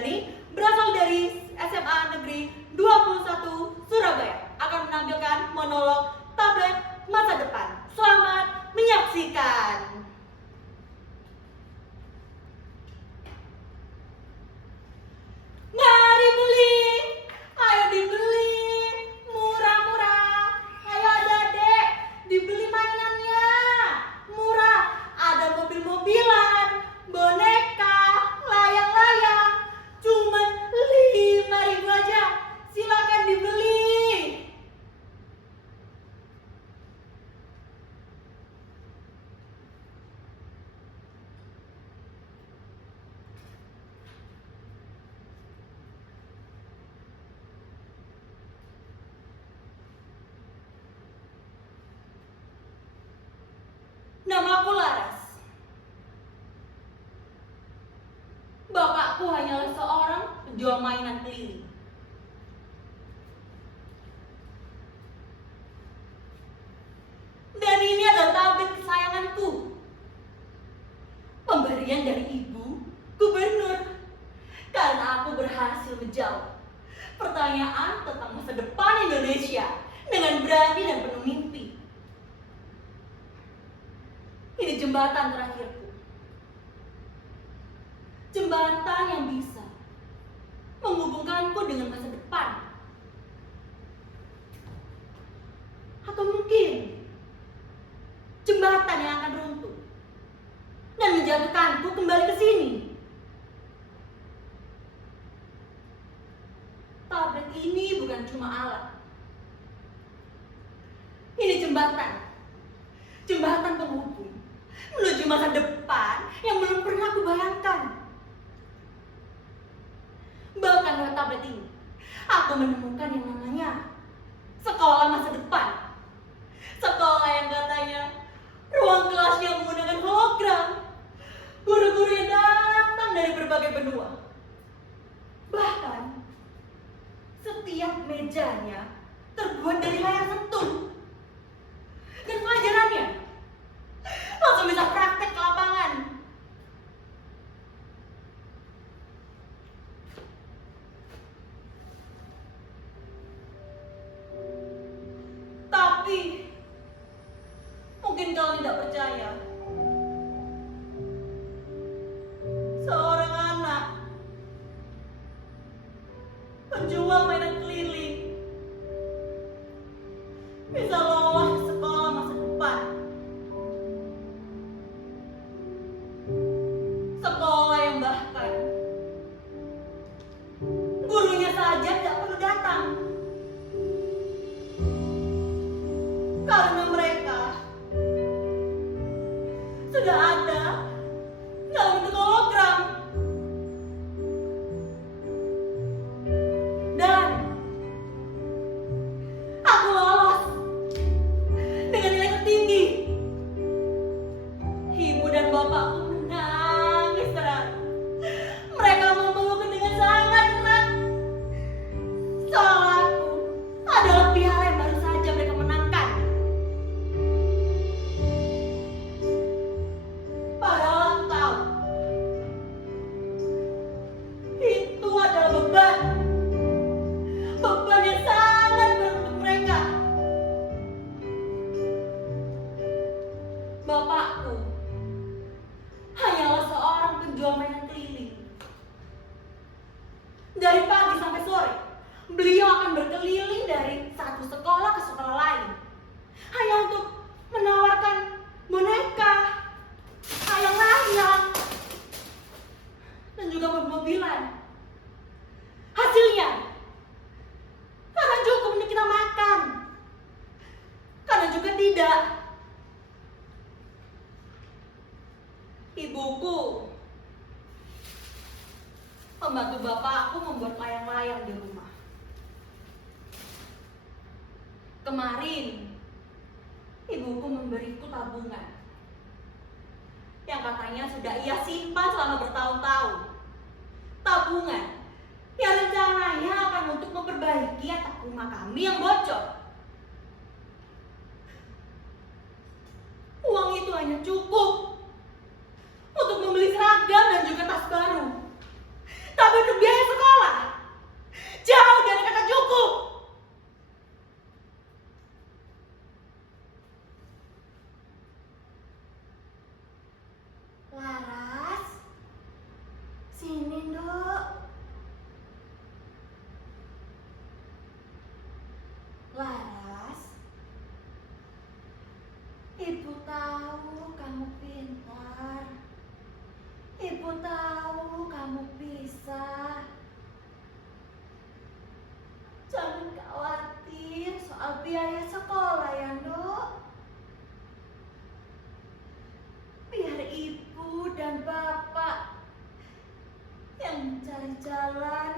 Dani berasal dari SMA Negeri 21 Surabaya akan menampilkan monolog tablet masa depan. Selamat menyaksikan. Mari beli, ayo dibeli, murah-murah. Ayo adik-adik, dibeli mainannya, murah. Ada mobil-mobilan, boneka, layang-layang, cuman 5.000 aja. Silakan dibeli. Namaku Laras. Bapakku hanyalah seorang penjual mainan keliling. Dan ini adalah tablet kesayanganku. Pemberian dari Ibu Gubernur. Karena aku berhasil menjawab pertanyaan tentang masa depan Indonesia dengan berani dan penuh mimpi. Ini jembatan terakhirku. Jembatan yang bisa menghubungkanku dengan masa depan. Atau mungkin jembatan yang akan runtuh dan menjatuhkanku kembali ke sini. Tablet ini bukan cuma alat. Ini jembatan. Jembatan penghubung menuju masa depan yang belum pernah aku bayangkan. Bahkan lewat tablet ini, aku menemukan yang namanya sekolah masa depan. Sekolah yang katanya ruang kelasnya menggunakan hologram. Guru-guru yang datang dari berbagai benua. Bahkan setiap mejanya terbuat dari layar sentuh. Dan pelajarannya langsung bisa praktek ke lapangan. Tapi mungkin kau tidak percaya. Seorang anak penjual mainan keliling bisa lolos sekolah masa depan. Sekolah yang bahkan gurunya saja tidak perlu datang. Karena mereka sudah ada dalam bentuk hologram. Dan aku lolos dengan nilai tertinggi. Ibu dan bapakku menangis keras. Mereka memelukku dengan sangat erat. Seolah aku adalah piala yang baru saja mereka menangkan. Padahal aku tahu itu adalah beban. Beban yang sangat berat untuk mereka. Bapakku hanyalah seorang penjual mainan keliling. Dari pagi sampai sore, beliau akan berkeliling dari satu sekolah ke sekolah lain. Hanya untuk menawarkan boneka, layang-layang, dan juga mobil-mobilan. Hasilnya, karena cukup untuk kita makan. Karena juga tidak. Ibuku, pembantu bapakku, membuat layang-layang di rumah. Kemarin, ibuku memberiku tabungan yang katanya sudah ia simpan selama bertahun-tahun. Tabungan yang rencananya akan untuk memperbaiki atap rumah kami yang bocor. Uang itu hanya cukup untuk membeli seragam dan juga tas baru. Tapi untuk biaya tahu kamu pintar. Ibu tahu kamu bisa. Jangan khawatir soal biaya sekolah ya, Nduk. Biar ibu dan bapak yang mencari jalan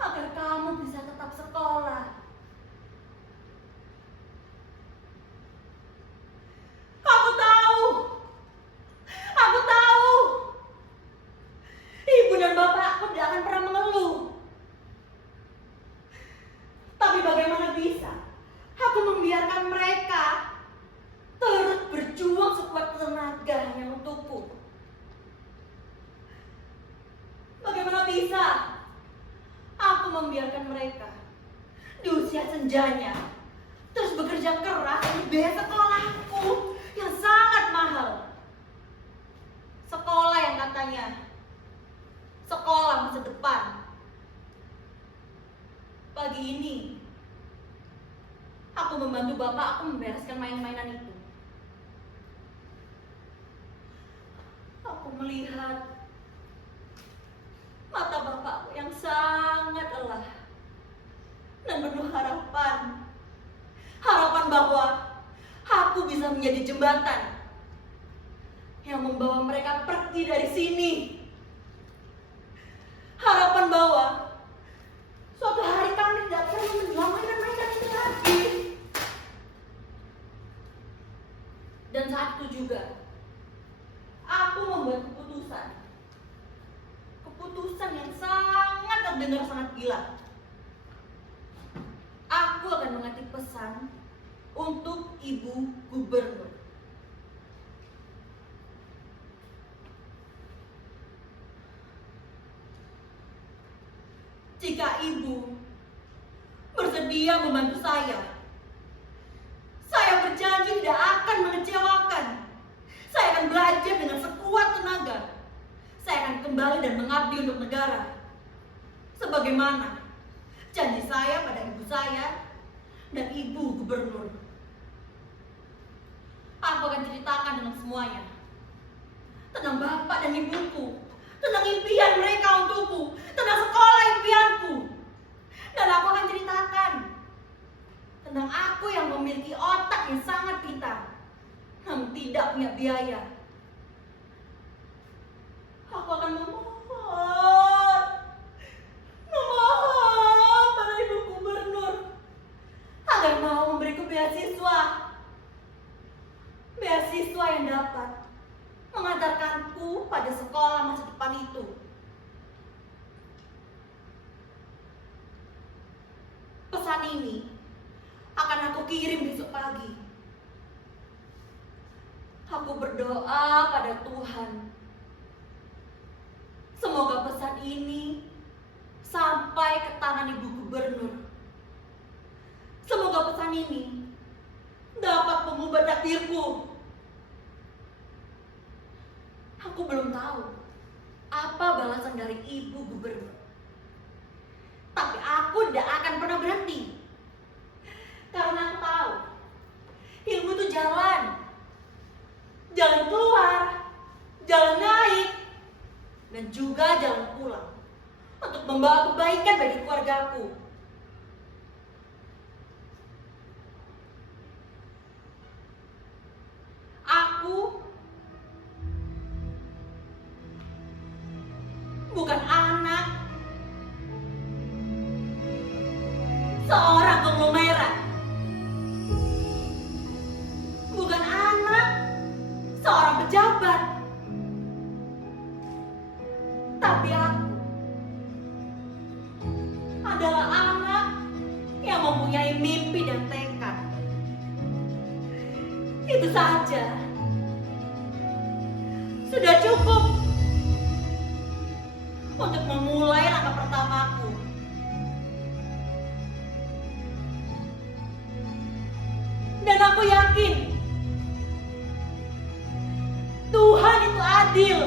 agar kamu bisa tetap sekolah. Aku tahu, ibu dan bapakku tidak akan pernah mengeluh. Tapi bagaimana bisa aku membiarkan mereka terus berjuang sekuat tenaga hanya untukku? Bagaimana bisa aku membiarkan mereka di usia senjanya terus bekerja keras untuk biaya sekolahku yang sangat mahal? Sekolah yang katanya sekolah masa depan. Pagi ini aku membantu bapakku membereskan main-mainan itu. Aku melihat mata bapakku yang sangat lelah dan penuh harapan. Harapan bahwa aku bisa menjadi jembatan yang membawa mereka pergi dari sini. Harapan bahwa suatu hari kami tidak perlu menjual mainan-mainan ini lagi. Dan saat itu juga aku membuat keputusan yang sangat terdengar sangat gila. Aku akan mengetik pesan untuk Ibu Gubernur. Jika ibu bersedia membantu saya berjanji tidak akan mengecewakan. Saya akan belajar dengan sekuat tenaga. Saya akan kembali dan mengabdi untuk negara. Sebagaimana janji saya pada ibu saya dan Ibu Gubernur. Aku akan ceritakan dengan semuanya tentang bapak dan ibuku, tentang impian mereka untukku, tentang sekolah impianku. Dan aku akan ceritakan tentang aku yang memiliki otak yang sangat pintar, namun tidak punya biaya. Aku akan memohon pada Ibu Gubernur agar mau memberiku beasiswa yang dapat mengantarkanku pada sekolah masa depan itu. Pesan ini akan aku kirim besok pagi. Aku berdoa pada Tuhan, semoga pesan ini sampai ke tangan Ibu Gubernur. Semoga pesan ini dapat mengubah takdirku. Aku belum tahu apa balasan dari Ibu Gubernur. Tapi aku tidak akan pernah berhenti. Karena aku tahu ilmu itu jalan keluar, jalan naik, dan juga jalan pulang untuk membawa kebaikan bagi keluargaku. Aku bukan anak seorang konglomerat, bukan anak seorang pejabat, tapi aku adalah anak yang mempunyai mimpi dan tekad. Itu saja sudah cukup untuk memulai langkah pertamaku. Dan aku yakin Tuhan itu adil.